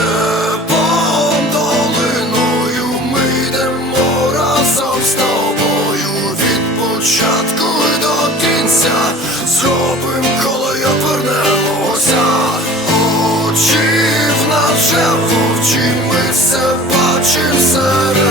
степом ми йдемо разом з тобою від початку до кінця. Зробим коли я обернемося. Очі вже вовчі, ми все бачимо. серед